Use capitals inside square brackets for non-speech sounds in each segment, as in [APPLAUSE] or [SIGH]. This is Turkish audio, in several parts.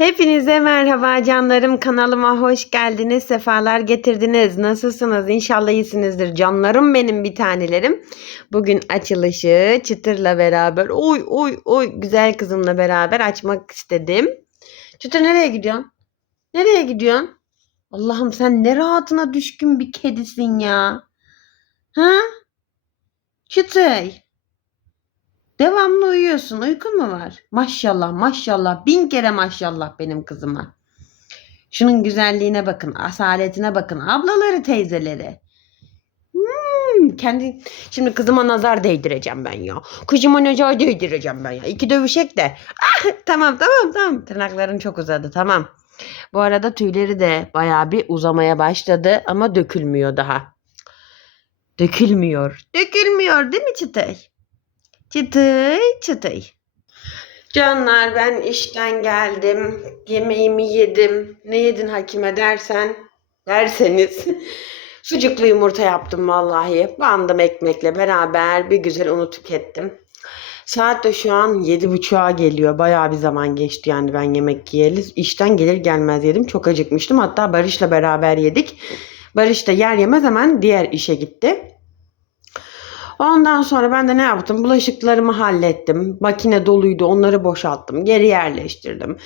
Hepinize merhaba canlarım kanalıma hoş geldiniz sefalar getirdiniz. Nasılsınız? İnşallah iyisinizdir. Canlarım benim bir tanelerim. Bugün açılışı çıtırla beraber oy oy oy güzel kızımla beraber açmak istedim. Çıtır nereye gidiyorsun? Nereye gidiyorsun? Allah'ım sen ne rahatına düşkün bir kedisin ya. Ha? Çıtır Devamlı uyuyorsun. Uykun mu var? Maşallah maşallah. Bin kere maşallah benim kızıma. Şunun güzelliğine bakın. Asaletine bakın. Ablaları teyzeleri. Hmm, kendi şimdi kızıma nazar değdireceğim ben ya. Kızıma nazar değdireceğim ben ya. İki dövüşek de. Ah, tamam tamam tamam. Tırnakların çok uzadı tamam. Bu arada tüyleri de bayağı bir uzamaya başladı ama dökülmüyor daha. Dökülmüyor. Dökülmüyor değil mi Çıtay? Çıtay çıtay. Canlar ben işten geldim. Yemeğimi yedim. Ne yedin hakime dersen derseniz [LAUGHS] sucuklu yumurta yaptım vallahi. Bandım ekmekle beraber bir güzel onu tükettim. Saat de şu an yedi buçuğa geliyor. Bayağı bir zaman geçti yani ben yemek yiyeli. İşten gelir gelmez yedim. Çok acıkmıştım. Hatta Barış'la beraber yedik. Barış da yer yemez hemen diğer işe gitti. Ondan sonra ben de ne yaptım? Bulaşıklarımı hallettim. Makine doluydu. Onları boşalttım. Geri yerleştirdim.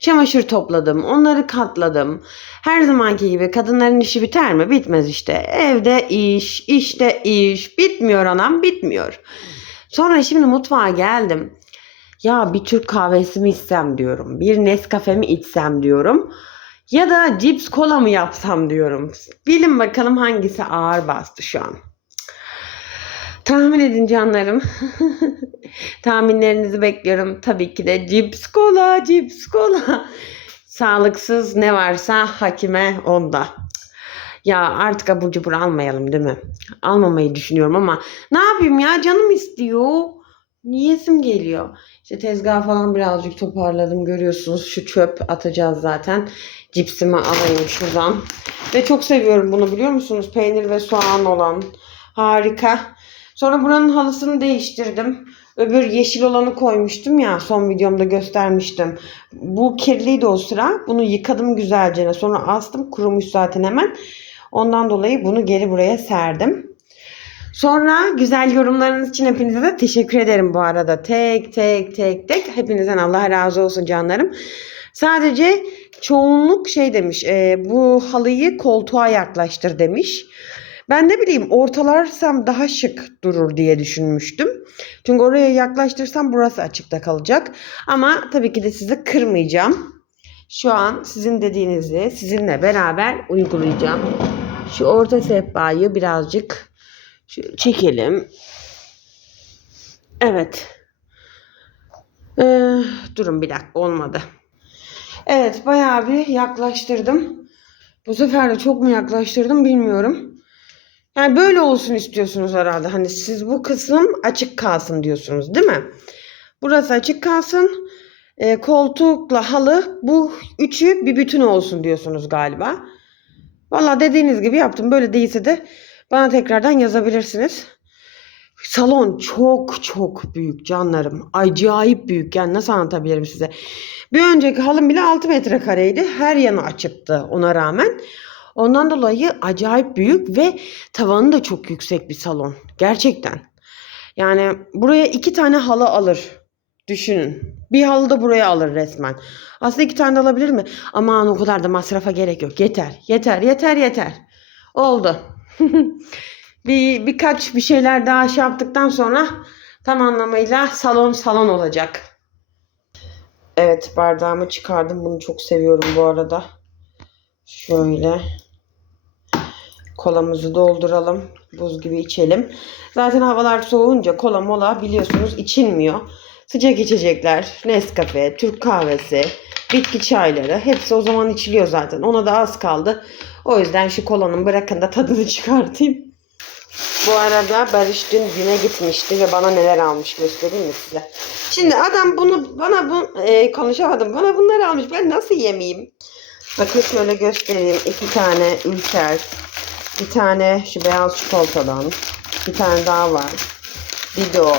Çamaşır topladım. Onları katladım. Her zamanki gibi kadınların işi biter mi? Bitmez işte. Evde iş, işte iş. Bitmiyor anam, bitmiyor. Sonra şimdi mutfağa geldim. Ya bir Türk kahvesi mi içsem diyorum. Bir Nescafe mi içsem diyorum. Ya da cips kola mı yapsam diyorum. Bilin bakalım hangisi ağır bastı şu an. Tahmin edin canlarım. [LAUGHS] Tahminlerinizi bekliyorum. Tabii ki de cips kola, cips kola. Sağlıksız ne varsa hakime onda. Ya artık abur cubur almayalım değil mi? Almamayı düşünüyorum ama ne yapayım ya canım istiyor. Niyesim geliyor. İşte tezgah falan birazcık toparladım görüyorsunuz. Şu çöp atacağız zaten. Cipsimi alayım şuradan. Ve çok seviyorum bunu biliyor musunuz? Peynir ve soğan olan. Harika. Sonra buranın halısını değiştirdim. Öbür yeşil olanı koymuştum ya son videomda göstermiştim. Bu kirliydi o sıra. Bunu yıkadım güzelce. Sonra astım kurumuş zaten hemen. Ondan dolayı bunu geri buraya serdim. Sonra güzel yorumlarınız için hepinize de teşekkür ederim bu arada. Tek tek tek tek hepinizden Allah razı olsun canlarım. Sadece çoğunluk şey demiş e, bu halıyı koltuğa yaklaştır demiş. Ben ne bileyim ortalarsam daha şık durur diye düşünmüştüm. Çünkü oraya yaklaştırsam burası açıkta kalacak. Ama tabii ki de sizi kırmayacağım. Şu an sizin dediğinizi sizinle beraber uygulayacağım. Şu orta sehpayı birazcık çekelim. Evet. Ee, durun bir dakika olmadı. Evet bayağı bir yaklaştırdım. Bu sefer de çok mu yaklaştırdım bilmiyorum. Yani böyle olsun istiyorsunuz herhalde. Hani siz bu kısım açık kalsın diyorsunuz değil mi? Burası açık kalsın. E, koltukla halı bu üçü bir bütün olsun diyorsunuz galiba. Valla dediğiniz gibi yaptım. Böyle değilse de bana tekrardan yazabilirsiniz. Salon çok çok büyük canlarım. Acayip büyük. Yani nasıl anlatabilirim size? Bir önceki halım bile 6 metrekareydi. Her yanı açıktı ona rağmen. Ondan dolayı acayip büyük ve tavanı da çok yüksek bir salon. Gerçekten. Yani buraya iki tane halı alır. Düşünün. Bir halı da buraya alır resmen. Aslında iki tane de alabilir mi? Aman o kadar da masrafa gerek yok. Yeter. Yeter. Yeter. Yeter. Oldu. [LAUGHS] bir birkaç bir şeyler daha şey yaptıktan sonra tam anlamıyla salon salon olacak. Evet bardağımı çıkardım. Bunu çok seviyorum bu arada. Şöyle kolamızı dolduralım. Buz gibi içelim. Zaten havalar soğuyunca kola mola biliyorsunuz içilmiyor. Sıcak içecekler, Nescafe, Türk kahvesi, bitki çayları hepsi o zaman içiliyor zaten. Ona da az kaldı. O yüzden şu kolanın bırakın da tadını [LAUGHS] çıkartayım. Bu arada Barış dün güne gitmişti ve bana neler almış göstereyim mi size? Şimdi adam bunu bana bu e, konuşamadım. Bana bunları almış. Ben nasıl yemeyeyim? Bakın şöyle göstereyim. İki tane ülker. Bir tane şu beyaz çikolatadan. Bir tane daha var. Dido.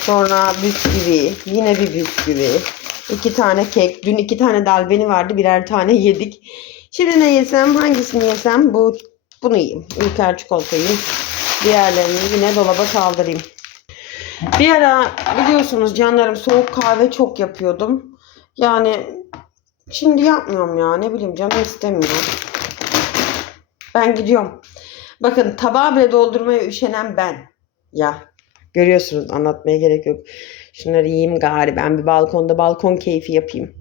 Sonra bisküvi. Yine bir bisküvi. İki tane kek. Dün iki tane dalbeni vardı. Birer tane yedik. Şimdi ne yesem hangisini yesem bu bunu yiyeyim. İlker çikolata yiyeyim. Diğerlerini yine dolaba kaldırayım. Bir ara biliyorsunuz canlarım soğuk kahve çok yapıyordum. Yani şimdi yapmıyorum ya. Ne bileyim canım istemiyor. Ben gidiyorum. Bakın tabağı bile doldurmaya üşenen ben. Ya görüyorsunuz anlatmaya gerek yok. Şunları yiyeyim gari ben bir balkonda balkon keyfi yapayım.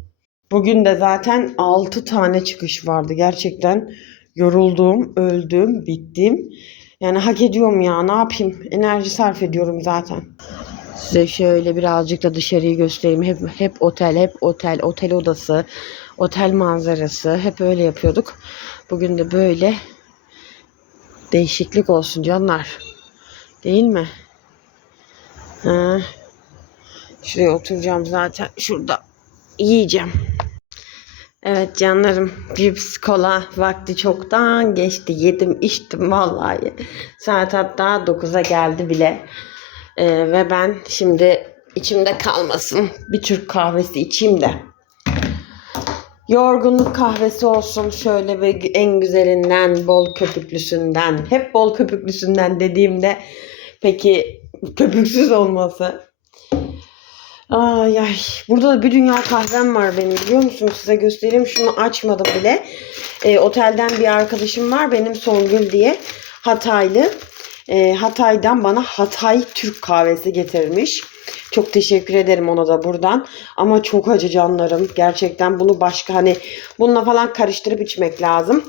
Bugün de zaten 6 tane çıkış vardı. Gerçekten yoruldum, öldüm, bittim. Yani hak ediyorum ya ne yapayım. Enerji sarf ediyorum zaten. Size şöyle birazcık da dışarıyı göstereyim. Hep, hep otel, hep otel, otel odası, otel manzarası. Hep öyle yapıyorduk. Bugün de böyle değişiklik olsun canlar. Değil mi? Ha. Şuraya oturacağım zaten. Şurada yiyeceğim. Evet canlarım. Cips, kola vakti çoktan geçti. Yedim, içtim vallahi. Saat hatta 9'a geldi bile. Ee, ve ben şimdi içimde kalmasın. Bir Türk kahvesi içeyim de. Yorgunluk kahvesi olsun şöyle bir en güzelinden, bol köpüklüsünden. Hep bol köpüklüsünden dediğimde peki köpüksüz olması. Ay ay. Burada da bir dünya kahvem var benim biliyor musunuz? Size göstereyim. Şunu açmadım bile. Ee, otelden bir arkadaşım var benim Songül diye. Hataylı. Ee, Hatay'dan bana Hatay Türk kahvesi getirmiş. Çok teşekkür ederim ona da buradan. Ama çok acı canlarım. Gerçekten bunu başka hani bununla falan karıştırıp içmek lazım.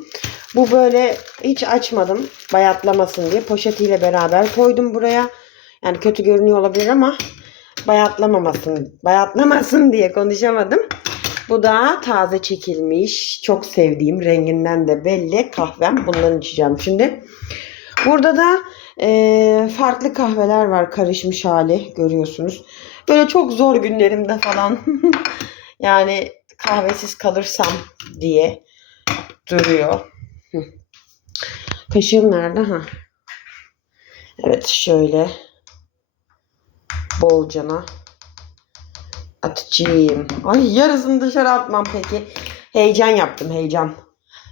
Bu böyle hiç açmadım. Bayatlamasın diye poşetiyle beraber koydum buraya. Yani kötü görünüyor olabilir ama bayatlamamasın, bayatlamasın diye konuşamadım. Bu da taze çekilmiş. Çok sevdiğim renginden de belli kahvem. Bundan içeceğim şimdi. Burada da e, farklı kahveler var karışmış hali görüyorsunuz. Böyle çok zor günlerimde falan [LAUGHS] yani kahvesiz kalırsam diye duruyor. Kaşığım nerede? Ha. Evet şöyle bolcana atacağım. Ay yarısını dışarı atmam peki. Heyecan yaptım heyecan.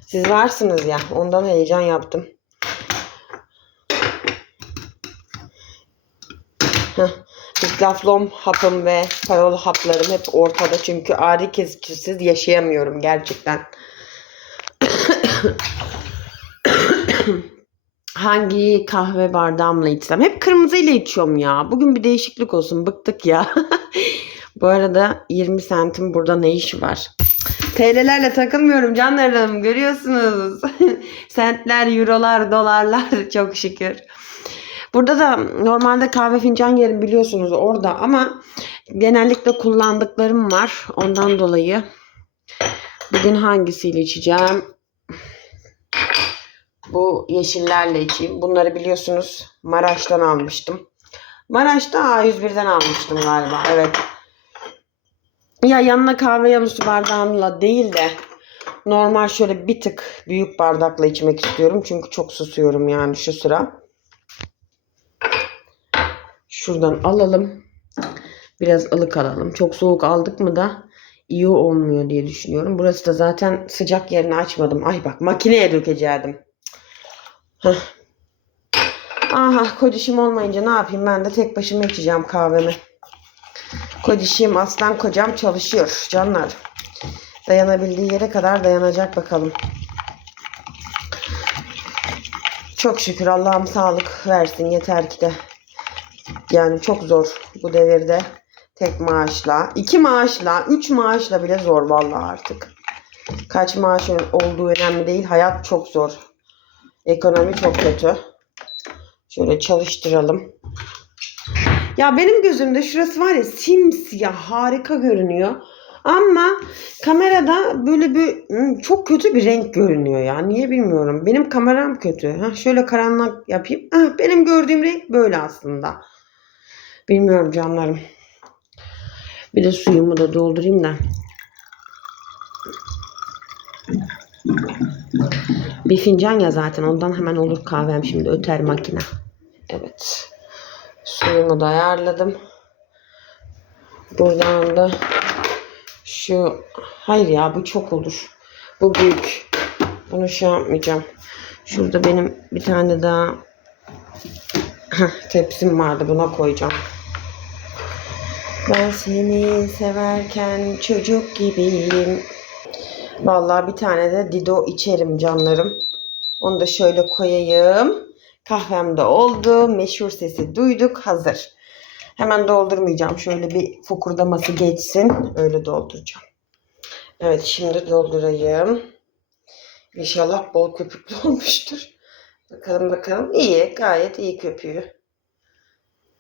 Siz varsınız ya ondan heyecan yaptım. Heh. Diklaflom hapım ve parol haplarım hep ortada çünkü ağrı kesicisiz yaşayamıyorum gerçekten. [COUGHS] Hangi kahve bardağımla içsem? Hep kırmızı ile içiyorum ya. Bugün bir değişiklik olsun. Bıktık ya. [LAUGHS] Bu arada 20 santim burada ne işi var? TL'lerle takılmıyorum canlarım. Görüyorsunuz. [LAUGHS] Sentler, eurolar, dolarlar [LAUGHS] çok şükür. Burada da normalde kahve fincan yerim biliyorsunuz orada ama genellikle kullandıklarım var. Ondan dolayı bugün hangisiyle içeceğim? Bu yeşillerle içeyim. Bunları biliyorsunuz Maraş'tan almıştım. Maraş'ta A101'den almıştım galiba. Evet. Ya yanına kahve yanısı bardağımla değil de normal şöyle bir tık büyük bardakla içmek istiyorum. Çünkü çok susuyorum yani şu sıra. Şuradan alalım. Biraz ılık alalım. Çok soğuk aldık mı da iyi olmuyor diye düşünüyorum. Burası da zaten sıcak yerini açmadım. Ay bak makineye dökeceğim. Aha kocişim olmayınca ne yapayım ben de tek başıma içeceğim kahvemi. Kocişim aslan kocam çalışıyor canlar. Dayanabildiği yere kadar dayanacak bakalım. Çok şükür Allah'ım sağlık versin yeter ki de. Yani çok zor bu devirde tek maaşla, iki maaşla, üç maaşla bile zor vallahi artık. Kaç maaş olduğu önemli değil. Hayat çok zor. Ekonomi çok kötü. Şöyle çalıştıralım. Ya benim gözümde şurası var ya simsiyah harika görünüyor. Ama kamerada böyle bir çok kötü bir renk görünüyor ya. Niye bilmiyorum. Benim kameram kötü. Ha, şöyle karanlık yapayım. Ha, benim gördüğüm renk böyle aslında. Bilmiyorum canlarım. Bir de suyumu da doldurayım da. Bir fincan ya zaten ondan hemen olur kahvem şimdi öter makine. Evet. Suyumu da ayarladım. Buradan da Şu hayır ya bu çok olur. Bu büyük. Bunu şey yapmayacağım. Şurada benim bir tane daha tepsim vardı. Buna koyacağım. Ben seni severken çocuk gibiyim. Vallahi bir tane de Dido içerim canlarım. Onu da şöyle koyayım. Kahvem de oldu. Meşhur sesi duyduk. Hazır. Hemen doldurmayacağım. Şöyle bir fokurdaması geçsin. Öyle dolduracağım. Evet şimdi doldurayım. İnşallah bol köpüklü [LAUGHS] olmuştur. Bakalım bakalım. İyi. Gayet iyi köpüğü.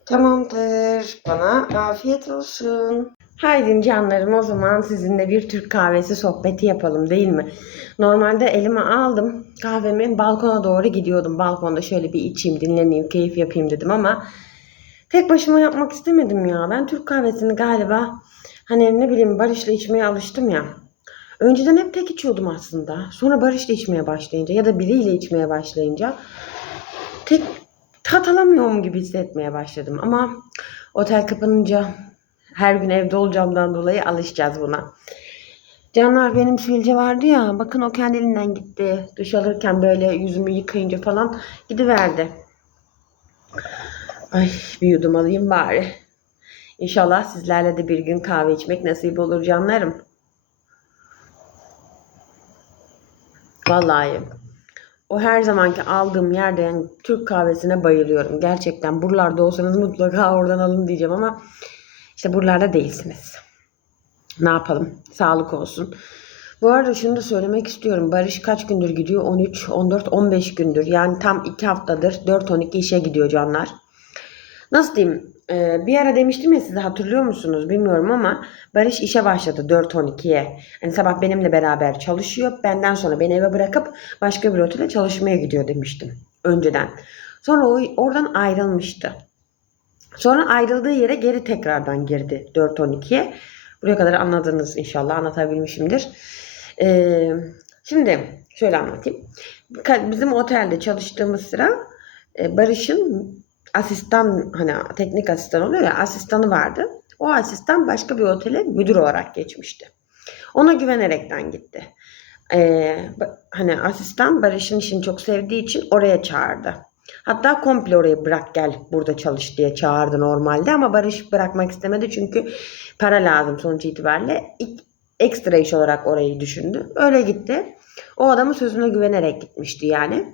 Tamamdır. Bana afiyet olsun. Haydi canlarım o zaman sizinle bir Türk kahvesi sohbeti yapalım değil mi? Normalde elime aldım kahvemi balkona doğru gidiyordum. Balkonda şöyle bir içeyim dinleneyim keyif yapayım dedim ama tek başıma yapmak istemedim ya. Ben Türk kahvesini galiba hani ne bileyim Barış'la içmeye alıştım ya. Önceden hep tek içiyordum aslında. Sonra Barış'la içmeye başlayınca ya da biriyle içmeye başlayınca tek tat alamıyorum gibi hissetmeye başladım. Ama otel kapanınca her gün evde olacağımdan dolayı alışacağız buna. Canlar benim sivilce vardı ya. Bakın o kendiliğinden gitti. Duş alırken böyle yüzümü yıkayınca falan gidiverdi. Ay bir yudum alayım bari. İnşallah sizlerle de bir gün kahve içmek nasip olur canlarım. Vallahi o her zamanki aldığım yerde yani Türk kahvesine bayılıyorum. Gerçekten buralarda olsanız mutlaka oradan alın diyeceğim ama işte buralarda değilsiniz. Ne yapalım? Sağlık olsun. Bu arada şunu da söylemek istiyorum. Barış kaç gündür gidiyor? 13, 14, 15 gündür. Yani tam 2 haftadır 4-12 işe gidiyor canlar. Nasıl diyeyim? Ee, bir ara demiştim ya size hatırlıyor musunuz bilmiyorum ama Barış işe başladı 4-12'ye. Hani sabah benimle beraber çalışıyor. Benden sonra beni eve bırakıp başka bir otele çalışmaya gidiyor demiştim. Önceden. Sonra o oradan ayrılmıştı. Sonra ayrıldığı yere geri tekrardan girdi 4-12'ye. Buraya kadar anladınız inşallah anlatabilmişimdir. Ee, şimdi şöyle anlatayım. Bizim otelde çalıştığımız sıra e, Barış'ın asistan hani teknik asistan oluyor ya asistanı vardı. O asistan başka bir otele müdür olarak geçmişti. Ona güvenerekten gitti. Ee, hani asistan Barış'ın işini çok sevdiği için oraya çağırdı. Hatta komple orayı bırak gel burada çalış diye çağırdı normalde ama Barış bırakmak istemedi çünkü para lazım sonuç itibariyle. İlk ekstra iş olarak orayı düşündü. Öyle gitti. O adamın sözüne güvenerek gitmişti yani.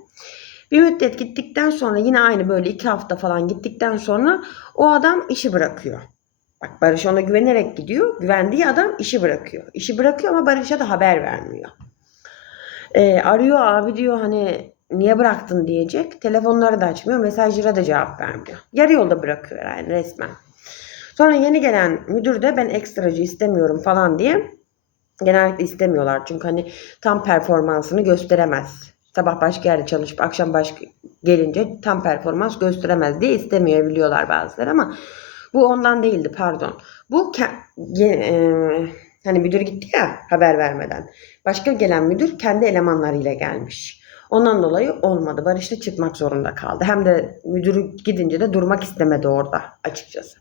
Bir müddet gittikten sonra yine aynı böyle iki hafta falan gittikten sonra o adam işi bırakıyor. Bak Barış ona güvenerek gidiyor. Güvendiği adam işi bırakıyor. İşi bırakıyor ama Barış'a da haber vermiyor. Ee, arıyor abi diyor hani niye bıraktın diyecek. Telefonları da açmıyor. Mesajlara da cevap vermiyor. Yarı yolda bırakıyor yani resmen. Sonra yeni gelen müdür de ben ekstracı istemiyorum falan diye genellikle istemiyorlar. Çünkü hani tam performansını gösteremez. Sabah başka yerde çalışıp akşam başka gelince tam performans gösteremez diye istemiyor biliyorlar bazıları ama bu ondan değildi pardon. Bu e, hani müdür gitti ya haber vermeden. Başka gelen müdür kendi elemanlarıyla gelmiş. Ondan dolayı olmadı. Barış da çıkmak zorunda kaldı. Hem de müdürü gidince de durmak istemedi orada açıkçası.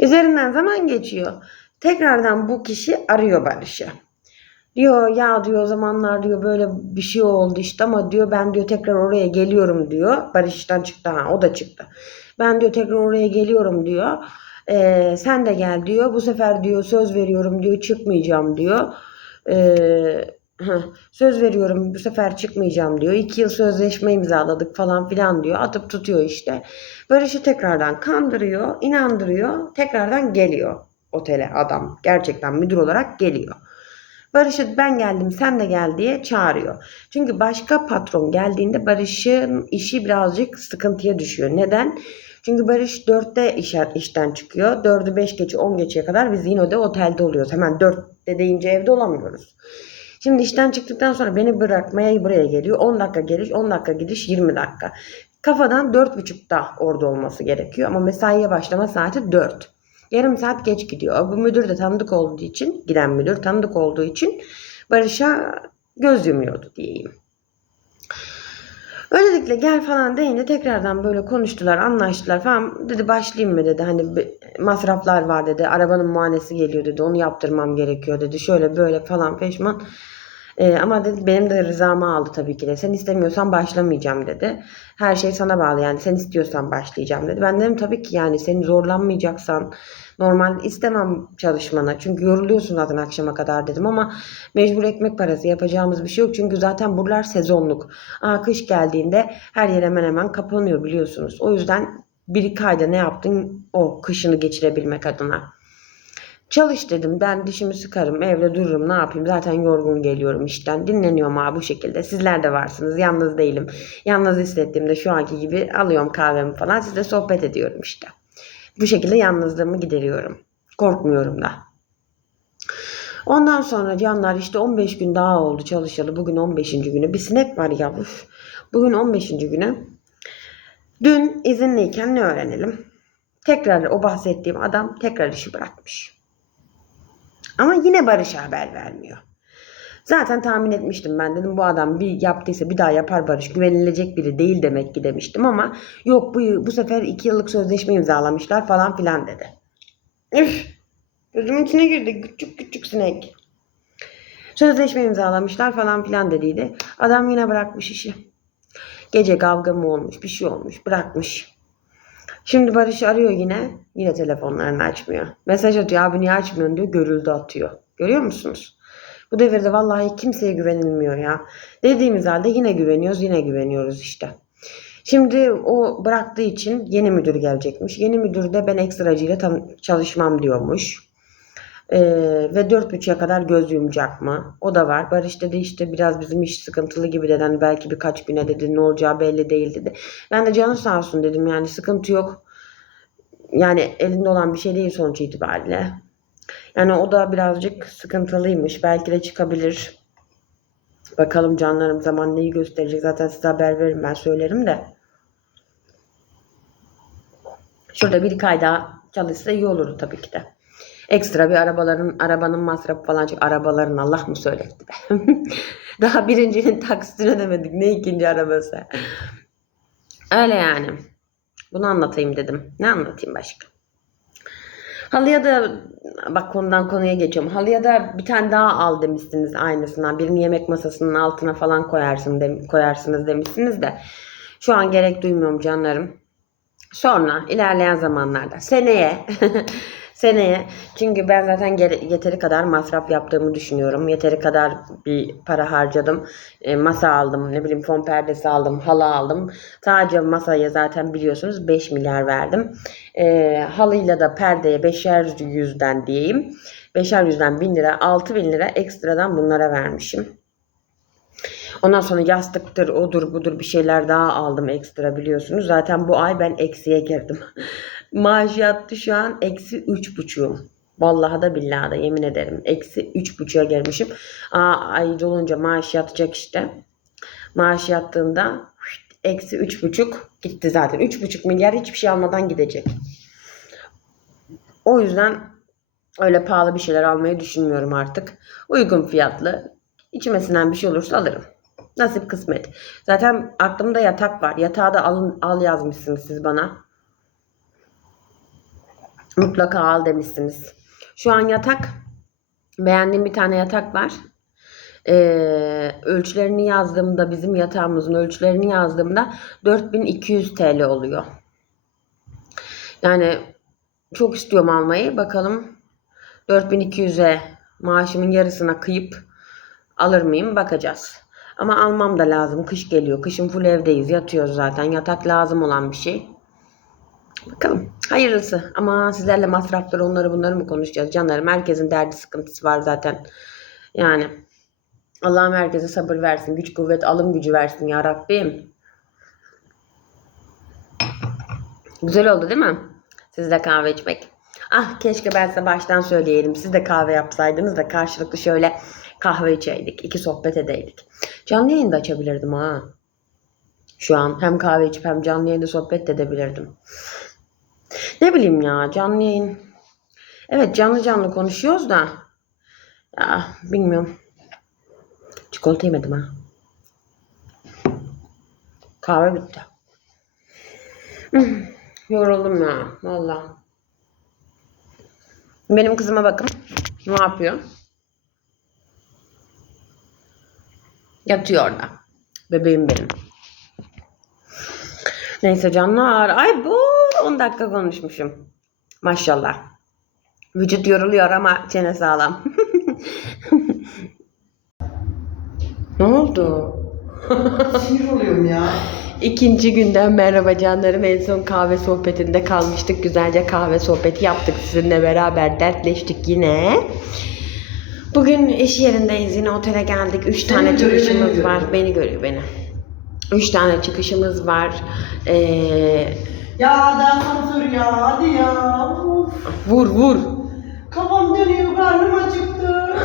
Üzerinden zaman geçiyor. Tekrardan bu kişi arıyor Barış'ı. Diyor ya diyor o zamanlar diyor böyle bir şey oldu işte ama diyor ben diyor tekrar oraya geliyorum diyor. Barış işten çıktı ha o da çıktı. Ben diyor tekrar oraya geliyorum diyor. Ee, sen de gel diyor. Bu sefer diyor söz veriyorum diyor çıkmayacağım diyor. Ee, söz veriyorum bu sefer çıkmayacağım diyor. İki yıl sözleşme imzaladık falan filan diyor. Atıp tutuyor işte. Barış'ı tekrardan kandırıyor, inandırıyor. Tekrardan geliyor otele adam. Gerçekten müdür olarak geliyor. Barış'ı ben geldim sen de gel diye çağırıyor. Çünkü başka patron geldiğinde Barış'ın işi birazcık sıkıntıya düşüyor. Neden? Çünkü Barış 4'te iş, işten çıkıyor. 4'ü 5 geçe 10 geçeye kadar biz yine de otelde oluyoruz. Hemen 4'te deyince evde olamıyoruz. Şimdi işten çıktıktan sonra beni bırakmaya buraya geliyor. 10 dakika geliş, 10 dakika gidiş, 20 dakika. Kafadan 4.30'da orada olması gerekiyor. Ama mesaiye başlama saati 4. Yarım saat geç gidiyor. Bu müdür de tanıdık olduğu için, giden müdür tanıdık olduğu için Barış'a göz yumuyordu diyeyim. Öylelikle gel falan deyince tekrardan böyle konuştular, anlaştılar falan. Dedi başlayayım mı dedi. Hani masraflar var dedi. Arabanın muayenesi geliyor dedi. Onu yaptırmam gerekiyor dedi. Şöyle böyle falan peşman. Ee, ama dedi benim de rızamı aldı tabii ki de. Sen istemiyorsan başlamayacağım dedi. Her şey sana bağlı yani. Sen istiyorsan başlayacağım dedi. Ben dedim tabii ki yani seni zorlanmayacaksan normal istemem çalışmana. Çünkü yoruluyorsun zaten akşama kadar dedim ama mecbur ekmek parası yapacağımız bir şey yok. Çünkü zaten buralar sezonluk. Aa, kış geldiğinde her yer hemen hemen kapanıyor biliyorsunuz. O yüzden bir iki ayda ne yaptın o kışını geçirebilmek adına. Çalış dedim. Ben dişimi sıkarım. Evde dururum. Ne yapayım? Zaten yorgun geliyorum işten. Dinleniyorum abi bu şekilde. Sizler de varsınız. Yalnız değilim. Yalnız hissettiğimde şu anki gibi alıyorum kahvemi falan. Sizle sohbet ediyorum işte. Bu şekilde yalnızlığımı gideriyorum. Korkmuyorum da. Ondan sonra canlar işte 15 gün daha oldu çalışalı. Bugün 15. günü. Bir sinek var ya. Uf. Bugün 15. günü. Dün izinliyken ne öğrenelim? Tekrar o bahsettiğim adam tekrar işi bırakmış. Ama yine Barış'a haber vermiyor. Zaten tahmin etmiştim ben dedim bu adam bir yaptıysa bir daha yapar Barış güvenilecek biri değil demek ki demiştim ama yok bu, bu sefer iki yıllık sözleşme imzalamışlar falan filan dedi. Üf, gözümün içine girdi küçük küçük sinek. Sözleşme imzalamışlar falan filan dediydi. Adam yine bırakmış işi. Gece kavga mı olmuş bir şey olmuş bırakmış. Şimdi Barış arıyor yine. Yine telefonlarını açmıyor. Mesaj atıyor abi niye açmıyorsun diyor. Görüldü atıyor. Görüyor musunuz? Bu devirde vallahi kimseye güvenilmiyor ya. Dediğimiz halde yine güveniyoruz yine güveniyoruz işte. Şimdi o bıraktığı için yeni müdür gelecekmiş. Yeni müdür de ben ekstracıyla çalışmam diyormuş. Ee, ve dört buçuğa kadar göz yumacak mı? O da var. Barış dedi işte biraz bizim iş sıkıntılı gibi dedi. Hani belki birkaç güne dedi ne olacağı belli değil dedi. Ben de canı sağ olsun dedim yani sıkıntı yok. Yani elinde olan bir şey değil sonuç itibariyle. Yani o da birazcık sıkıntılıymış. Belki de çıkabilir. Bakalım canlarım zaman neyi gösterecek. Zaten size haber veririm ben söylerim de. Şurada bir ay daha çalışsa iyi olurdu tabii ki de. Ekstra bir arabaların arabanın masrafı falan çık. Arabaların Allah mı söyletti be. [LAUGHS] Daha birincinin taksitini ödemedik. Ne ikinci arabası. Öyle yani. Bunu anlatayım dedim. Ne anlatayım başka? Halıya da bak konudan konuya geçiyorum. Halıya da bir tane daha al demişsiniz aynısından. Birini yemek masasının altına falan koyarsın dem koyarsınız demişsiniz de. Şu an gerek duymuyorum canlarım. Sonra ilerleyen zamanlarda seneye [LAUGHS] seneye çünkü ben zaten yeteri kadar masraf yaptığımı düşünüyorum. Yeteri kadar bir para harcadım. E, masa aldım, ne bileyim fon perdesi aldım, halı aldım. Sadece masaya zaten biliyorsunuz 5 milyar verdim. E, halıyla da perdeye 5'er yüzden diyeyim. 5'er yüzden 1000 lira, 6 bin lira ekstradan bunlara vermişim. Ondan sonra yastıktır, odur budur bir şeyler daha aldım ekstra biliyorsunuz. Zaten bu ay ben eksiye girdim. [LAUGHS] Maaş yattı şu an eksi üç buçuğum. Vallahi da billahi da yemin ederim. Eksi üç buçuğa gelmişim. Aa, ay dolunca maaş yatacak işte. Maaş yattığında eksi üç buçuk gitti zaten. Üç buçuk milyar hiçbir şey almadan gidecek. O yüzden öyle pahalı bir şeyler almayı düşünmüyorum artık. Uygun fiyatlı. İçime sinen bir şey olursa alırım. Nasip kısmet. Zaten aklımda yatak var. Yatağı da alın, al yazmışsınız siz bana. Mutlaka al demişsiniz. Şu an yatak beğendiğim bir tane yatak var. Ee, ölçülerini yazdığımda bizim yatağımızın ölçülerini yazdığımda 4200 TL oluyor. Yani çok istiyorum almayı. Bakalım 4200'e maaşımın yarısına kıyıp alır mıyım bakacağız. Ama almam da lazım. Kış geliyor. Kışın full evdeyiz. Yatıyoruz zaten. Yatak lazım olan bir şey. Bakalım. Hayırlısı. Ama sizlerle masrafları onları bunları mı konuşacağız? Canlarım herkesin derdi sıkıntısı var zaten. Yani Allah'ım herkese sabır versin. Güç kuvvet alım gücü versin ya Rabbim. Güzel oldu değil mi? Sizle kahve içmek. Ah keşke ben size baştan söyleyeydim. Siz de kahve yapsaydınız da karşılıklı şöyle kahve içeydik. iki sohbet edeydik. Canlı yayın da açabilirdim ha. Şu an hem kahve içip hem canlı yayında sohbet de edebilirdim. Ne bileyim ya canlı yayın. Evet canlı canlı konuşuyoruz da. Ya bilmiyorum. Çikolata yemedim ha. Kahve bitti. [CLEARS THROAT] Yoruldum ya valla. Benim kızıma bakın. Ne yapıyor? Yatıyor orada. Bebeğim benim. Neyse canlar. Ay bu 10 dakika konuşmuşum. Maşallah. Vücut yoruluyor ama çene sağlam. [LAUGHS] ne oldu? Sinir oluyorum ya. İkinci günden merhaba canlarım. En son kahve sohbetinde kalmıştık. Güzelce kahve sohbeti yaptık sizinle beraber. Dertleştik yine. Bugün iş yerindeyiz. Yine otele geldik. Üç Seni tane görüyor, beni çıkışımız görüyor. var. Beni görüyor beni. Üç tane çıkışımız var. Ee, Ya daha asansör ya hadi ya. Of. vur vur. Kafam dönüyor karnım acıktı. [LAUGHS]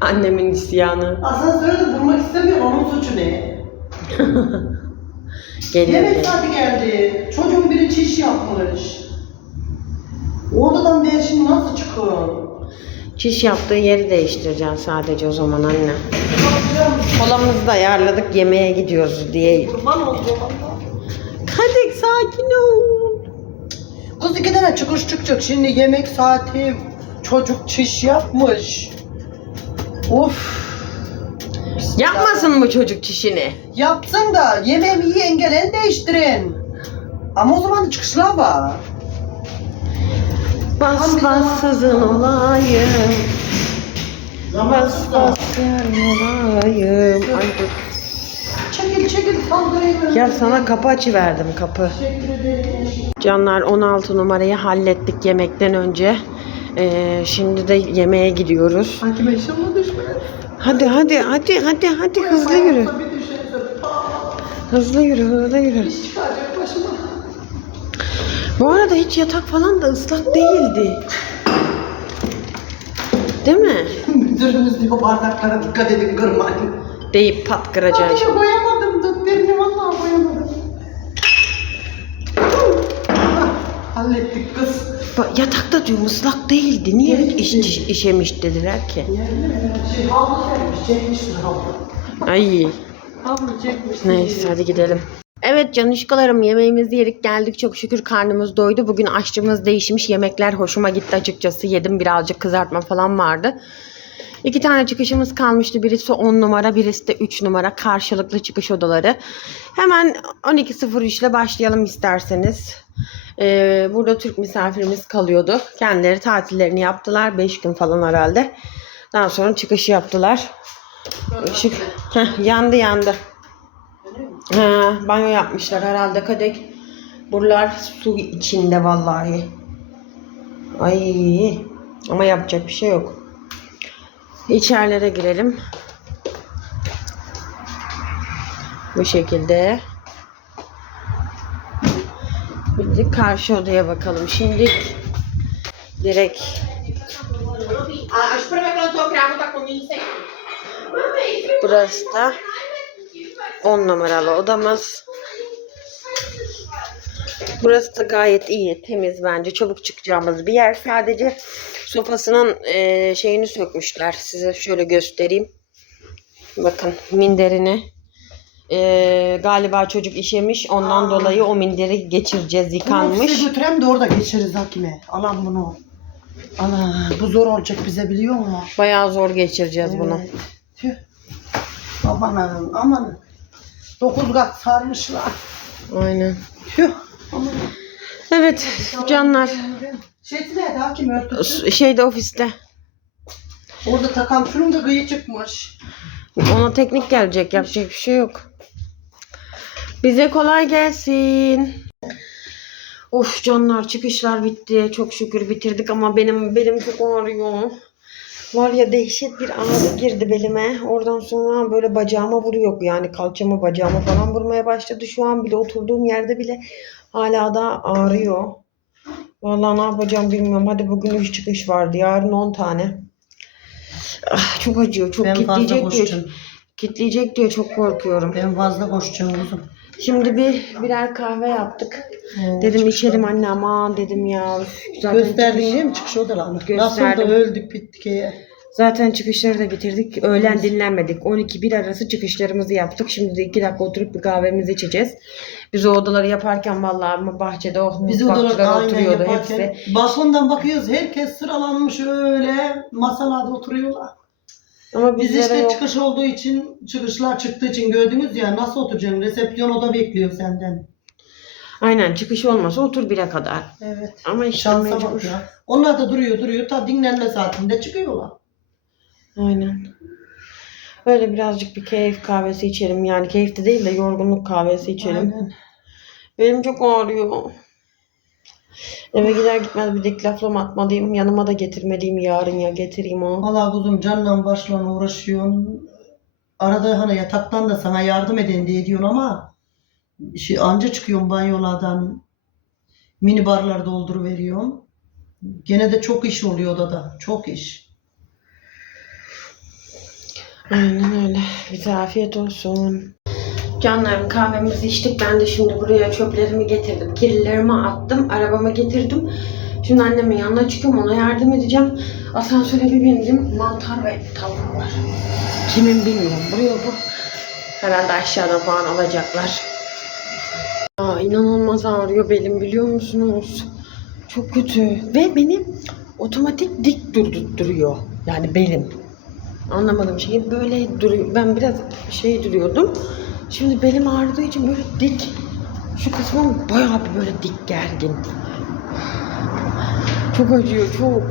Annemin isyanı. Asansöre de vurmak istemiyorum onun suçu ne? [LAUGHS] Geliyor. Yemek saati geldi. Çocuğun biri çiş yapmış. O odadan ben şimdi nasıl çıkıyorum? Çiş yaptığı yeri değiştireceğim sadece o zaman anne. Kolamızı da ayarladık yemeğe gidiyoruz diye. Kurban Allah. Hadi sakin ol. Kız iki tane çıkış çıkacak. Şimdi yemek saati. Çocuk çiş yapmış. Of. Yapmasın mı çocuk çişini? Yapsın da yemeğimi yiyen gelen değiştirin. Ama o zaman da çıkışlar var. Bas bas sızın olayım. Bas bas yarın olayım. Ay dur. Çekil çekil kaldırayım. Ya sana kapı açıverdim kapı. Teşekkür ederim. Canlar 16 numarayı hallettik yemekten önce. Ee, şimdi de yemeğe gidiyoruz. Sanki ben şama düşmez. Hadi hadi hadi hadi hadi hızlı yürü. Bir Hızlı yürü hızlı yürü. iş çıkacak başıma. Bu arada hiç yatak falan da ıslak değildi. Değil mi? [LAUGHS] Müdürümüz diyor bardaklara dikkat edin kırmayın. Deyip pat kıracağı şey. Ay Hallettik kız. Bak, yatakta diyorum ıslak değildi. Niye iş, iş, işemiş dediler ki? Şey havlu vermiş, çekmişsin havlu. Ay Havlu çekmiş. neyse hadi gidelim. Evet canışkalarım yemeğimizi yedik geldik çok şükür karnımız doydu. Bugün aşçımız değişmiş yemekler hoşuma gitti açıkçası. Yedim birazcık kızartma falan vardı. İki tane çıkışımız kalmıştı. Birisi 10 numara, birisi de 3 numara. Karşılıklı çıkış odaları. Hemen 12.03 ile başlayalım isterseniz. Ee, burada Türk misafirimiz kalıyordu. Kendileri tatillerini yaptılar. 5 gün falan herhalde. Daha sonra çıkışı yaptılar. Işık Heh, yandı yandı. Ha, banyo yapmışlar herhalde Kadek. Buralar su içinde vallahi. Ay ama yapacak bir şey yok. İçerilere girelim. Bu şekilde. Bir de karşı odaya bakalım. Şimdi direkt burası da 10 numaralı odamız. Burası da gayet iyi, temiz bence. Çabuk çıkacağımız bir yer. Sadece sofasının eee, şeyini sökmüşler. Size şöyle göstereyim. Bakın minderini. Eee, galiba çocuk işemiş. Ondan dolayı o minderi geçireceğiz. Bunu Yıkanmış. size götürem de orada geçeriz hakime. Alan bunu. Ana bu zor olacak bize biliyor musun? Bayağı zor geçireceğiz bunu. Evet. Tüh. Aman aman. Dokuz kat sarmışlar. Aynen. Tüh. Aman. Evet canlar. Şeysi nerede hakim örtüsü? Şeyde ofiste. Orada takan şunun da gıyı çıkmış. Ona teknik gelecek. Yapacak bir şey yok. Bize kolay gelsin. Of canlar çıkışlar bitti. Çok şükür bitirdik ama benim belim çok ağrıyor. Var ya dehşet bir ağrı girdi belime. Oradan sonra böyle bacağıma vuruyor. Yani kalçama bacağıma falan vurmaya başladı. Şu an bile oturduğum yerde bile hala da ağrıyor. Vallahi ne yapacağım bilmiyorum. Hadi bugün 3 çıkış vardı. Yarın 10 tane. Ah, çok acıyor. Çok Ben diyor. koşacağım. Kitleyecek diyor. Çok korkuyorum. Ben fazla koşacağım kızım. Şimdi bir birer kahve yaptık. Oo, Dedim çıkış içelim anne aman dedim ya. Zaten Gösterdin çıkış- değil mi çıkış odalarını? Nasıl Gösterdim. da öldük bittik ya. Zaten çıkışları da bitirdik. Öğlen dinlenmedik. 12-1 arası çıkışlarımızı yaptık. Şimdi de 2 dakika oturup bir kahvemizi içeceğiz. Biz o odaları yaparken vallahi bahçede o Biz odalar oturuyordu yaparken hepsi. balkondan bakıyoruz herkes sıralanmış öyle masalarda oturuyorlar. Ama Biz bizlere işte yok. çıkış olduğu için çıkışlar çıktığı için gördünüz ya nasıl oturacaksın? Resepsiyon oda bekliyor senden. Aynen çıkış olmasa otur bire kadar. Evet. Ama işte Şansa mecbur. bak ya. Onlar da duruyor duruyor ta dinlenme saatinde çıkıyorlar. Aynen. Öyle birazcık bir keyif kahvesi içelim. Yani keyif de değil de yorgunluk kahvesi içelim. Aynen. Benim çok ağrıyor. Eve gider gitmez bir deklaflama atmalıyım. Yanıma da getirmeliyim yarın ya getireyim o. Valla kuzum canla başla uğraşıyorsun. Arada hani yataktan da sana yardım edin diye diyorsun ama şey, anca çıkıyorum banyolardan mini barlar dolduruveriyorum. Gene de çok iş oluyor odada. Çok iş. Aynen öyle. Bize afiyet olsun. Canlarım kahvemizi içtik. Ben de şimdi buraya çöplerimi getirdim. Kirlilerimi attım. Arabama getirdim. Şimdi annemin yanına çıkıyorum. Ona yardım edeceğim. Asansöre bir bindim. Mantar ve tavuk var. Kimin bilmiyorum. Buraya bu. Herhalde aşağıda falan alacaklar. Aa, inanılmaz ağrıyor belim biliyor musunuz? Çok kötü. Ve benim otomatik dik durdurtuyor. Yani belim. Anlamadığım şey böyle duruyor. Ben biraz şey duruyordum. Şimdi belim ağrıdığı için böyle dik. Şu kısmım bayağı bir böyle dik gergin. Çok acıyor çok.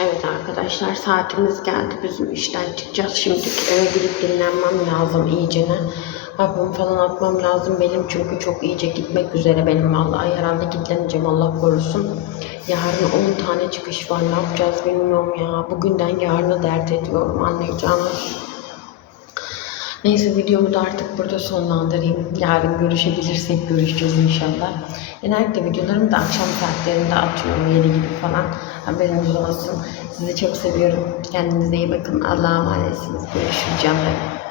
Evet arkadaşlar saatimiz geldi. Bizim işten çıkacağız şimdi. Eve gidip dinlenmem lazım iyicene. Hapımı falan atmam lazım benim çünkü çok iyice gitmek üzere benim vallahi herhalde gitlemeyeceğim Allah korusun. Yarın 10 tane çıkış var ne yapacağız bilmiyorum ya. Bugünden yarına dert ediyorum anlayacağınız. Neyse videomu da artık burada sonlandırayım. Yarın görüşebilirsek görüşeceğiz inşallah. Genellikle videolarımı da akşam saatlerinde atıyorum 7 gibi falan. Haberiniz olsun. Sizi çok seviyorum. Kendinize iyi bakın. Allah'a emanetsiniz. Görüşürüz canlarım.